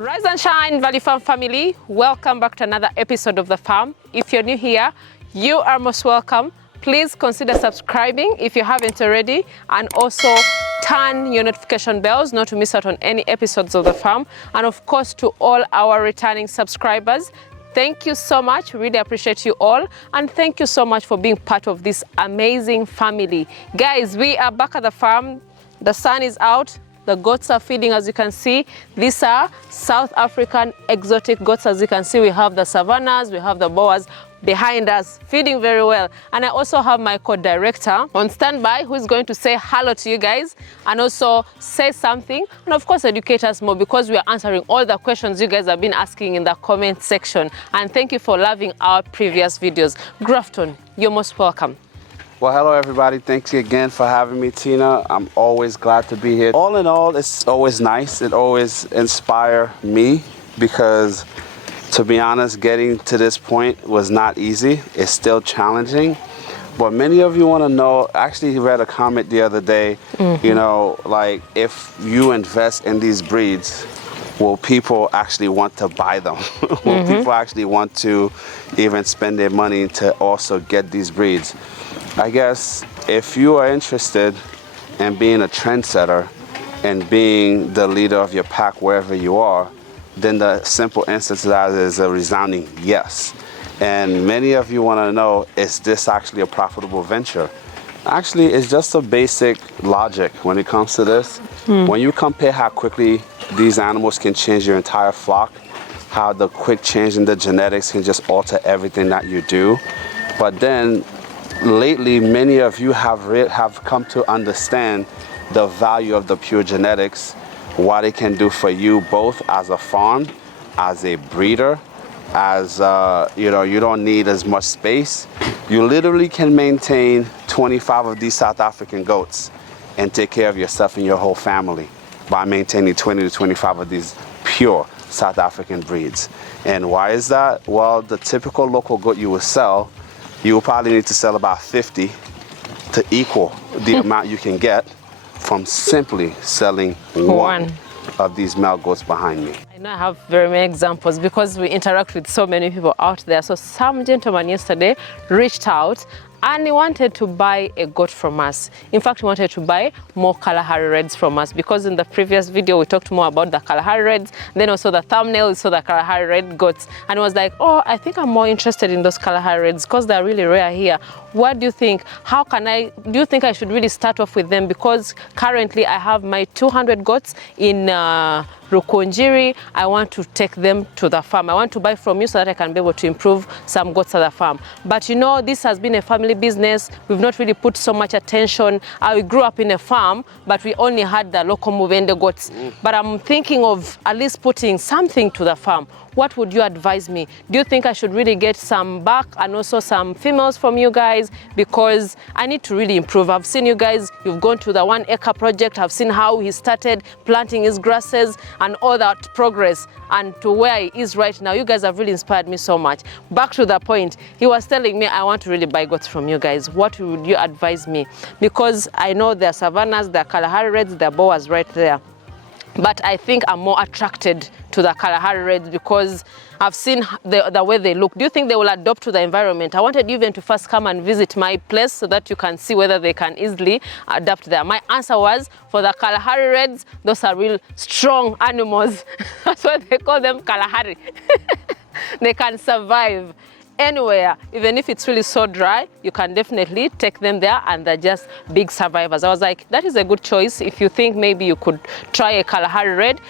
Rise and shine, Valley Farm family. Welcome back to another episode of The Farm. If you're new here, you are most welcome. Please consider subscribing if you haven't already, and also turn your notification bells not to miss out on any episodes of The Farm. And of course, to all our returning subscribers, thank you so much. Really appreciate you all. And thank you so much for being part of this amazing family. Guys, we are back at the farm. The sun is out. The goats are feeding, as you can see. These are South African exotic goats. As you can see, we have the savannas, we have the boas behind us, feeding very well. And I also have my co-director on standby who is going to say hello to you guys and also say something and of course educate us more, because we are answering all the questions you guys have been asking in the comment section. And thank you for loving our previous videos. Grafton, you're most welcome. Well, hello everybody. Thanks again for having me, Tina. I'm always glad to be here. All in all, it's always nice. It always inspires me because, to be honest, getting to this point was not easy. It's still challenging. But many of you want to know, I actually read a comment the other day, you know, like if you invest in these breeds, will people actually want to buy them? Will people actually want to even spend their money to also get these breeds? I guess if you are interested in being a trendsetter and being the leader of your pack wherever you are, then the simple answer to that is a resounding yes. And many of you want to know, is this actually a profitable venture? Actually, it's just a basic logic when it comes to this. When you compare how quickly these animals can change your entire flock, how the quick change in the genetics can just alter everything that you do. But then lately, many of you have come to understand the value of the pure genetics, what it can do for you both as a farm, as a breeder, as you know, you don't need as much space. You literally can maintain 25 of these South African goats and take care of yourself and your whole family by maintaining 20 to 25 of these pure South African breeds. And why is that? Well, the typical local goat you will sell, you will probably need to sell about 50 to equal the amount you can get from simply selling one of these male goats behind me. I know I have very many examples because we interact with so many people out there. So some gentleman yesterday reached out and he wanted to buy a goat from us. In fact, he wanted to buy more Kalahari Reds from us, because in the previous video we talked more about the Kalahari Reds. Then also the thumbnail, we saw the Kalahari Red goats, and he was like, oh, I think I'm more interested in those Kalahari Reds because they're really rare here. What do you think? How can I, do you think I should really start off with them? Because currently I have my 200 goats in Rukunjiri. I want to take them to the farm. I want to buy from you so that I can be able to improve some goats at the farm. But you know, this has been a family business. We've not really put so much attention. We grew up in a farm, but we only had the local Muvende goats. But I'm thinking of at least putting something to the farm. What would you advise me? Do you think I should really get some back and also some females from you guys? Because I need to really improve. I've seen you guys, you've gone to the 1 acre project. I've seen how he started planting his grasses and all that progress, and to where he is right now. You guys have really inspired me so much. Back to the point, he was telling me, I want to really buy goats from you guys. What would you advise me? Because I know there are savannas, there are Kalahari Reds, there are boas right there. But I think I'm more attracted to the Kalahari Reds because I've seen the way they look. Do you think they will adapt to the environment? I wanted you even to first come and visit my place so that you can see whether they can easily adapt there. My answer was, for the Kalahari Reds, those are real strong animals. That's why they call them Kalahari. They can survive anywhere. Even if it's really so dry, you can definitely take them there, and they're just big survivors. I was like, that is a good choice. If you think maybe you could try a Kalahari Red,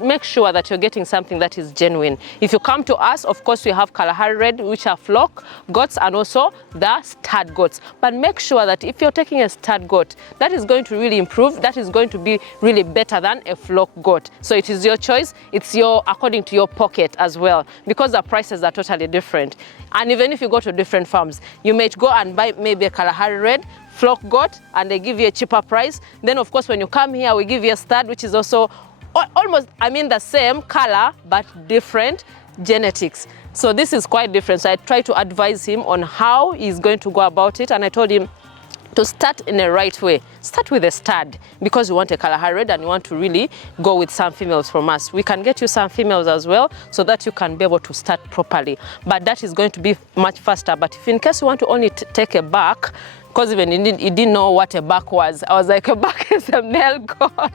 make sure that you're getting something that is genuine. If you come to us, of course, we have Kalahari Red, which are flock goats, and also the stud goats. But make sure that if you're taking a stud goat, that is going to really improve, that is going to be really better than a flock goat. So it is your choice, it's according to your pocket as well, because the prices are totally different. And even if you go to different farms, you may go and buy maybe a Kalahari Red flock goat, and they give you a cheaper price. Then of course, when you come here, we give you a stud, which is also almost, the same color, but different genetics. So this is quite different. So I try to advise him on how he's going to go about it. And I told him to start in the right way. Start with a stud, because you want a Kalahari Red and you want to really go with some females from us. We can get you some females as well, so that you can be able to start properly. But that is going to be much faster. But if in case you want to only take a buck, because even he didn't know what a buck was. I was like, a buck is a male goat. I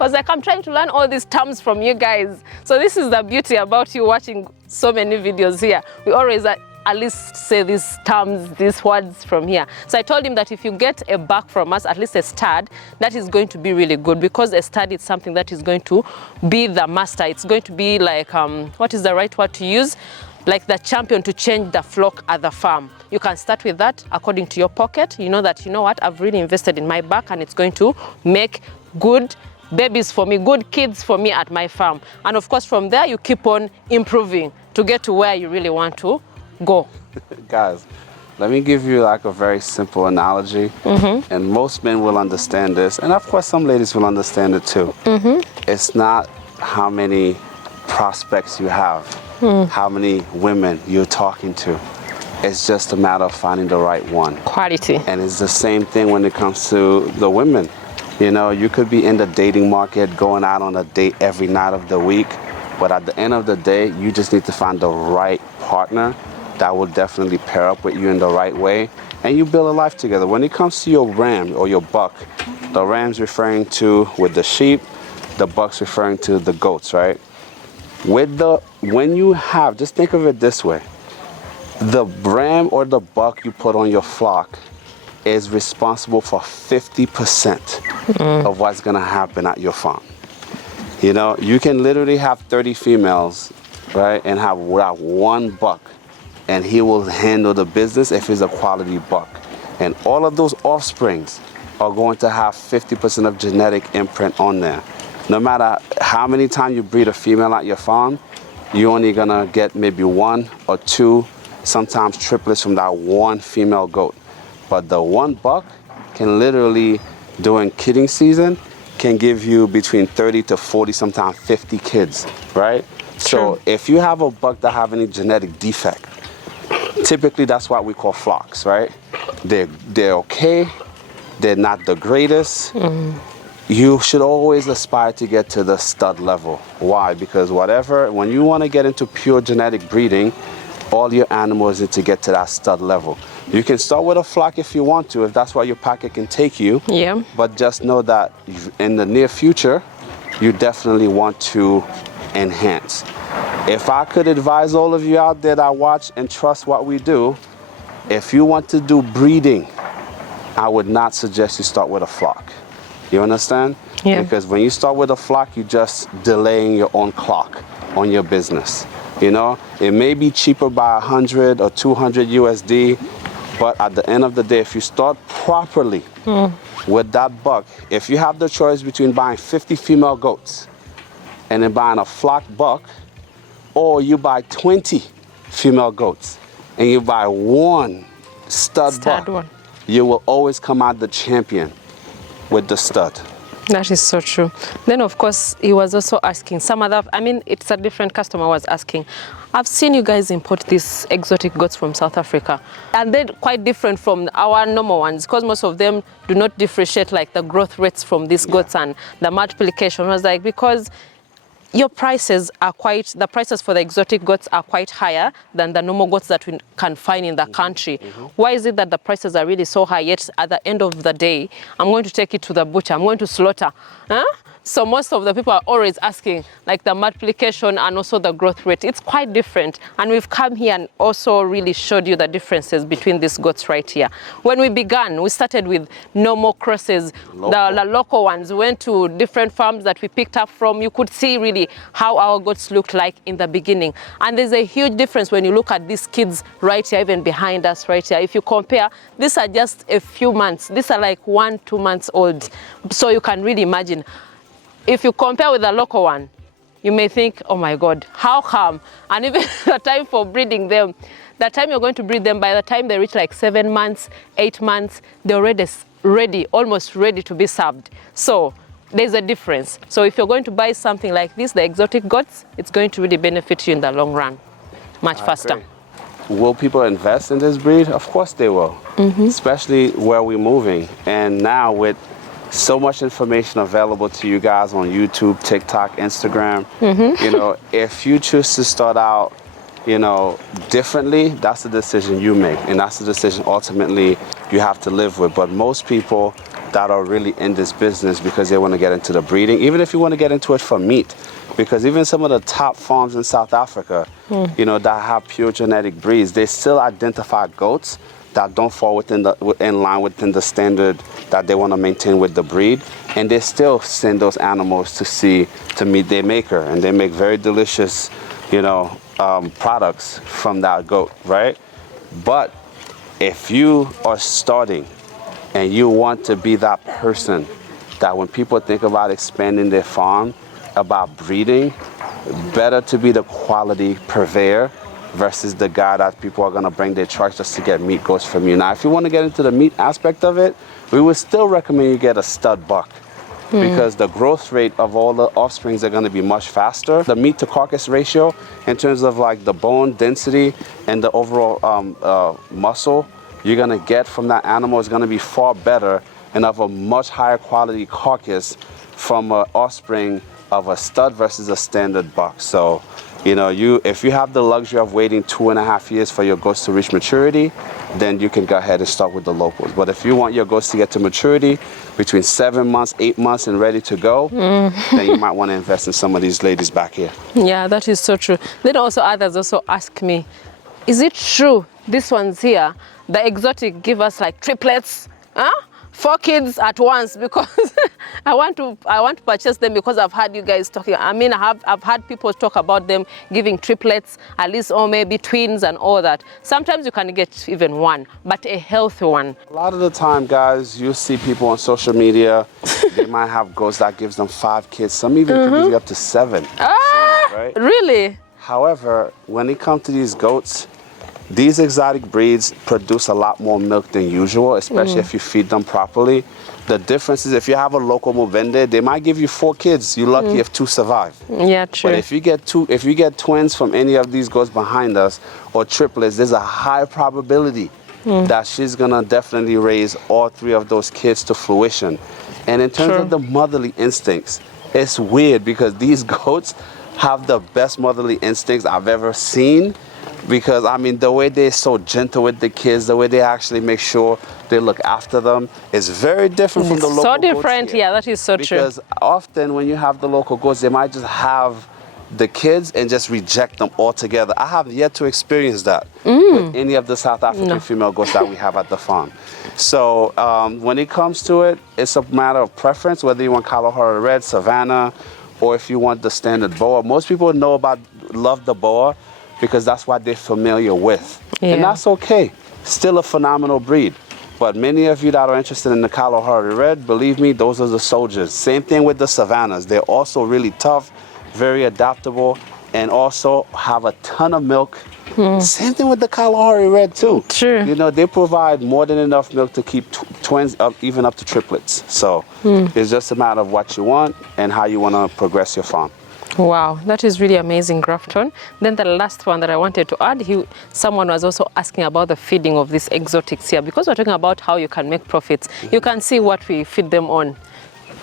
was like, I'm trying to learn all these terms from you guys. So this is the beauty about you watching so many videos here. We always at least say these terms, these words from here. So I told him that if you get a buck from us, at least a stud, that is going to be really good, because a stud is something that is going to be the master. It's going to be like, what is the right word to use? Like the champion to change the flock at the farm. You can start with that according to your pocket. You know that, you know what, I've really invested in my buck, and it's going to make good babies for me, good kids for me at my farm. And of course, from there, you keep on improving to get to where you really want to go. Guys, let me give you like a very simple analogy, and most men will understand this, and of course some ladies will understand it too. It's not how many prospects you have, how many women you're talking to. It's just a matter of finding the right one. Quality. And it's the same thing when it comes to the women. You know, you could be in the dating market, going out on a date every night of the week, but at the end of the day, you just need to find the right partner that will definitely pair up with you in the right way, and you build a life together. When it comes to your ram or your buck, the ram's referring to with the sheep, the buck's referring to the goats, right? When you have, just think of it this way, the ram or the buck you put on your flock is responsible for 50% of what's gonna happen at your farm. You know, you can literally have 30 females, right, and have one buck, and he will handle the business if he's a quality buck. And all of those offsprings are going to have 50% of genetic imprint on there. No matter how many times you breed a female at your farm, you're only gonna get maybe 1 or 2, sometimes triplets from that one female goat. But the one buck can literally, during kidding season, can give you between 30 to 40, sometimes 50 kids, right? So if you have a buck that have any genetic defect, typically that's what we call flocks, right? They're okay, they're not the greatest. You should always aspire to get to the stud level. Why? Because when you want to get into pure genetic breeding, all your animals need to get to that stud level. You can start with a flock if you want to, if that's where your pocket can take you. Yeah. But just know that in the near future, you definitely want to enhance. If I could advise all of you out there that watch and trust what we do, if you want to do breeding, I would not suggest you start with a flock. You understand? Yeah. Because when you start with a flock, you're just delaying your own clock on your business. You know, it may be cheaper by 100 or 200 USD, but at the end of the day, if you start properly with that buck, if you have the choice between buying 50 female goats and then buying a flock buck, or you buy 20 female goats and you buy one stud buck, you will always come out the champion with the stud. That is so true. Then of course he was also asking some other, it's a different customer was asking, I've seen you guys import these exotic goats from South Africa, and they're quite different from our normal ones, because most of them do not differentiate like the growth rates from these goats and the multiplication. I was like, because your prices are the prices for the exotic goats are quite higher than the normal goats that we can find in the country. Why is it that the prices are really so high, yet at the end of the day, I'm going to take it to the butcher, I'm going to slaughter? So most of the people are always asking like the multiplication and also the growth rate. It's quite different. And we've come here and also really showed you the differences between these goats right here. When we began, we started with normal crosses, the local ones. We went to different farms that we picked up from. You could see really how our goats looked like in the beginning. And there's a huge difference when you look at these kids right here, even behind us right here. If you compare, these are just a few months. These are like 1-2 months old. So you can really imagine. If you compare with the local one, you may think, oh my God, how come? And even the time for breeding them, the time you're going to breed them, by the time they reach like 7 months, 8 months, they're already ready, almost ready to be served. So there's a difference. So if you're going to buy something like this, the exotic goats, it's going to really benefit you in the long run, much faster. Will people invest in this breed? Of course they will, especially where we're moving. And now with so much information available to you guys on YouTube, TikTok, Instagram, you know, if you choose to start out, you know, differently, that's the decision you make. And that's the decision ultimately you have to live with. But most people that are really in this business because they want to get into the breeding, even if you want to get into it for meat, because even some of the top farms in South Africa, you know, that have pure genetic breeds, they still identify goats that don't fall in line within the standard that they want to maintain with the breed, and they still send those animals to meet their maker, and they make very delicious, you know, products from that goat, right? But if you are starting and you want to be that person that when people think about expanding their farm, about breeding, better to be the quality purveyor versus the guy that people are going to bring their trucks just to get meat goats from you. Now, if you want to get into the meat aspect of it, we would still recommend you get a stud buck because the growth rate of all the offsprings are going to be much faster. The meat to carcass ratio in terms of like the bone density and the overall muscle you're going to get from that animal is going to be far better and of a much higher quality carcass from an offspring of a stud versus a standard buck. So, you know, if you have the luxury of waiting 2.5 years for your goats to reach maturity, then you can go ahead and start with the locals. But if you want your goats to get to maturity between 7 months, 8 months and ready to go, then you might want to invest in some of these ladies back here. Yeah, that is so true. Then also others also ask me, is it true these ones here, the exotic, give us like triplets? Huh? 4 kids at once, because I want to purchase them because I've heard you guys talking. I mean, I've had people talk about them giving triplets, at least, or maybe twins and all that. Sometimes you can get even one, but a healthy one. A lot of the time, guys, you see people on social media, they might have goats that gives them 5 kids. Some even can give you up to 7. Right? Really? However, when it comes to these goats, these exotic breeds produce a lot more milk than usual, especially if you feed them properly. The difference is if you have a local muvende, they might give you 4 kids. You're lucky if 2 survive. Yeah, true. But if you get twins from any of these goats behind us or triplets, there's a high probability that she's gonna definitely raise all 3 of those kids to fruition. And in terms of the motherly instincts, it's weird because these goats have the best motherly instincts I've ever seen. Because, I mean, the way they're so gentle with the kids, the way they actually make sure they look after them is very different from the local goats. So different, yeah, that is so true. Because often when you have the local goats, they might just have the kids and just reject them altogether. I have yet to experience that with any of the South African female goats that we have at the farm. So when it comes to it, it's a matter of preference, whether you want Kalahari Red, Savannah, or if you want the standard boa. Most people love the boa, because that's what they're familiar with. Yeah. And that's okay. Still a phenomenal breed. But many of you that are interested in the Kalahari Red, believe me, those are the soldiers. Same thing with the Savannahs. They're also really tough, very adaptable, and also have a ton of milk. Same thing with the Kalahari Red too. True. You know, they provide more than enough milk to keep twins up, even up to triplets. So it's just a matter of what you want and how you want to progress your farm. Wow, that is really amazing, Grafton. Then the last one that I wanted to add, someone was also asking about the feeding of these exotics here, because we're talking about how you can make profits. You can see what we feed them on.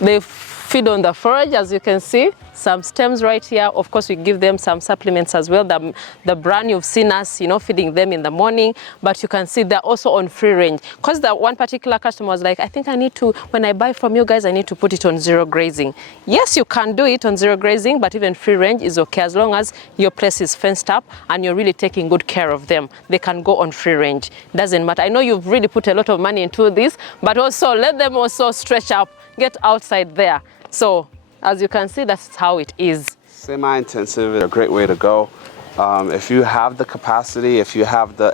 They feed on the forage, as you can see. some stems right here. Of course, we give them some supplements as well. The brand you've seen us, feeding them in the morning, but you can see they're also on free range. Because the one particular customer was like, I think I need to, when I buy from you guys, I need to put it on zero grazing. Yes, you can do it on zero grazing, but even free range is okay as long as your place is fenced up and you're really taking good care of them. They can go on free range. Doesn't matter. I know you've really put a lot of money into this, but also let them also stretch up, get outside there. So as you can see, that's how it is. Semi-intensive is a great way to go. If you have the capacity, if you have the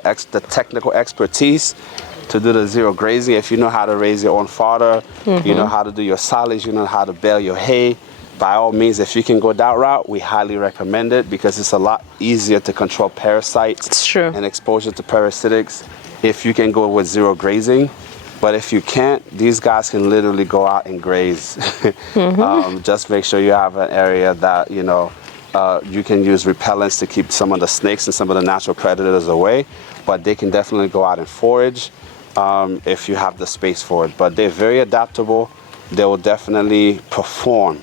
technical expertise to do the zero grazing, if you know how to raise your own fodder, you know how to do your silage, you know how to bale your hay, by all means, if you can go that route, we highly recommend it because it's a lot easier to control parasites and exposure to parasitics if you can go with zero grazing. But if you can't, these guys can literally go out and graze. Just make sure you have an area that, you can use repellents to keep some of the snakes and some of the natural predators away. But they can definitely go out and forage if you have the space for it. But they're very adaptable. They will definitely perform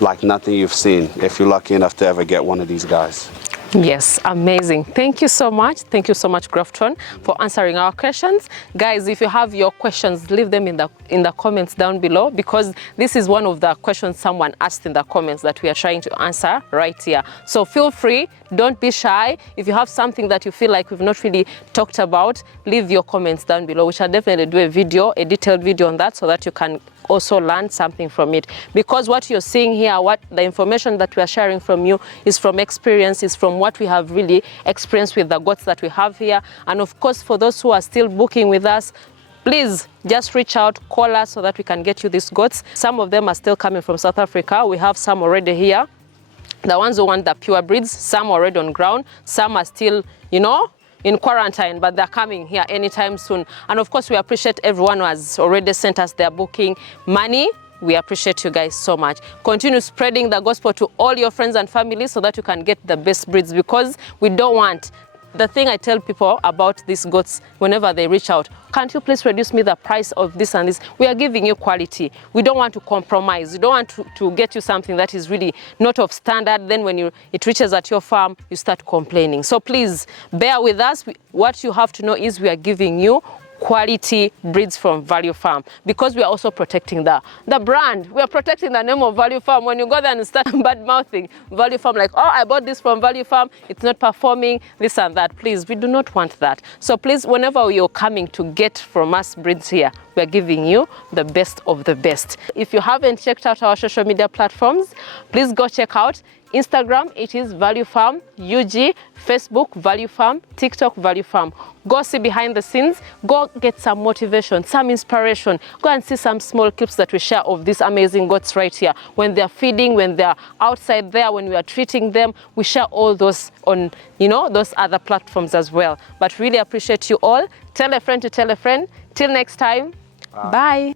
like nothing you've seen if you're lucky enough to ever get one of these guys. Yes, amazing. Thank you so much. Thank you so much, Grafton, for answering our questions. Guys, if you have your questions, leave them in the comments down below, because this is one of the questions someone asked in the comments that we are trying to answer right here. So feel free, don't be shy. If you have something that you feel like we've not really talked about, leave your comments down below. We shall definitely do a detailed video on that so that you can also learn something from it, because what you're seeing here, what the information that we are sharing from you is from experience, is from what we have really experienced with the goats that we have here. And of course, for those who are still booking with us, please just reach out, call us so that we can get you these goats. Some of them are still coming from South Africa. We have some already here, the ones who want the pure breeds. Some already on ground, some are still in quarantine, but they're coming here anytime soon. And of course, we appreciate everyone who has already sent us their booking money. We appreciate you guys so much. Continue spreading the gospel to all your friends and family so that you can get the best breeds, because we don't want, the thing I tell people about these goats whenever they reach out, can't you please reduce me the price of this and this? We are giving you quality. We don't want to compromise. We don't want to get you something that is really not of standard. Then when it reaches at your farm, you start complaining. So please bear with us. What you have to know is we are giving you quality breeds from Value Farm, because we are also protecting the brand. We are protecting the name of Value Farm. When you go there and start bad mouthing Value Farm, like, oh, I bought this from Value Farm, it's not performing, this and that. Please, we do not want that. So please, whenever you're coming to get from us breeds here, we are giving you the best of the best. If you haven't checked out our social media platforms, please go check out Instagram, it is Value Farm UG, Facebook Value Farm, TikTok Value Farm. Go see behind the scenes, go get some motivation, some inspiration. Go and see some small clips that we share of these amazing goats right here. When they're feeding, when they're outside there, when we are treating them, we share all those on, those other platforms as well. But really appreciate you all. Tell a friend to tell a friend. Till next time, bye.